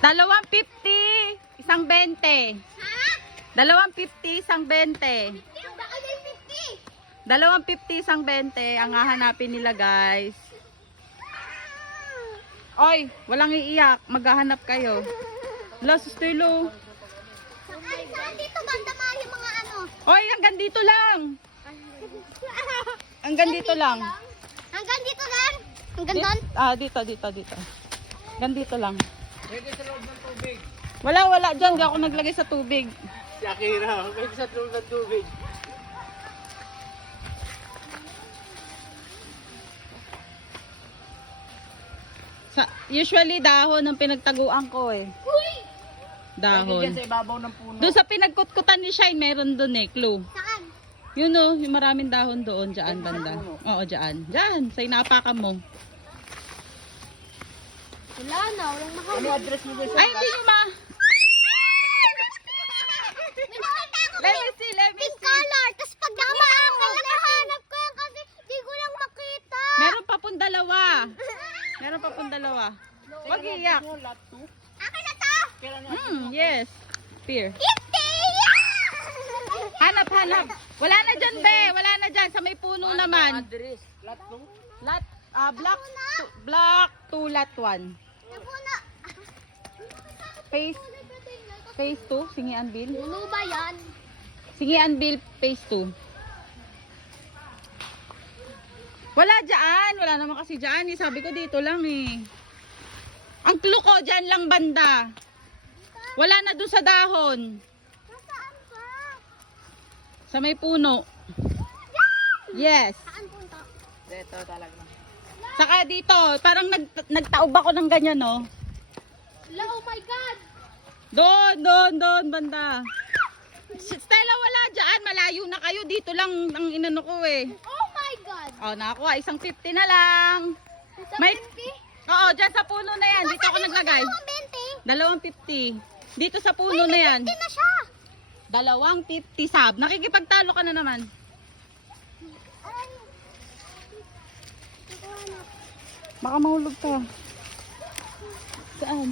250, isang 20. Ha? 250, isang 20. Baka may 50. 250, isang 20 ang hahanapin nila, guys. Oy, walang iiyak. Maghahanap kayo. Los, Stilo. Saan dito banda ma yung mga ano? Oy, hanggang dito lang. Hanggang dito lang. Hanggang dito lang? Hanggang doon? Dito. Hanggang dito lang. Pwede sa loob ng tubig. Wala dyan. Di ako naglagay sa tubig. Shakira, pwede sa loob ng tubig. Usually dahon ang pinagtaguan ko eh. Uy! Pwede Dahon. dyan sa ibabaw ng puno. Doon sa pinagkutkutan ni Shine, meron doon eh, clue. Saan? Yun o, yung maraming dahon doon, dyan banda. Oo, dyan. Dyan, sa inapakan mo. Wala na, walang Ano makahuli. address mo dyan? Ay, hindi nyo ma. May nakita ako Let me see, let me pink see. color. Tapos pag nakahanap ko yan kasi di ko lang makita. Meron pa pong dalawa. Meron pa pong dalawa. Huwag iiyak. Lot 2? Akin na to! Kailan na? Yes. Spear. 50! Hanap. Wala na dyan, be. Wala na dyan. Sa may puno naman. Address. Lot 2? Lot, block 2, lot 1. Napuna. Phase 2, Singian Bill. Puno ba yan? Singian Bill, phase 2. Wala dyan. Wala naman kasi dyan. Eh. Sabi ko dito lang eh. Ang clue ko dyan lang banda. Wala na doon sa dahon. Nasaan ka? Sa may puno. Yes. Saan punta? Ito talaga. Saka dito, parang nagtaob ako ng ganyan, no? Oh my God! Doon, banda. Stella, wala dyan. Malayo na kayo. Dito lang ang inano ko eh. Oh my God! Oh, nakakuha. Isang 50 na lang. May- 50? Oo, dyan sa puno na yan. Dito ako naglagay. 250. Dito sa puno na yan. 50 na siya! 250 sab. Nakikipagtalo ka na naman. Baka mahulog ka. Saan?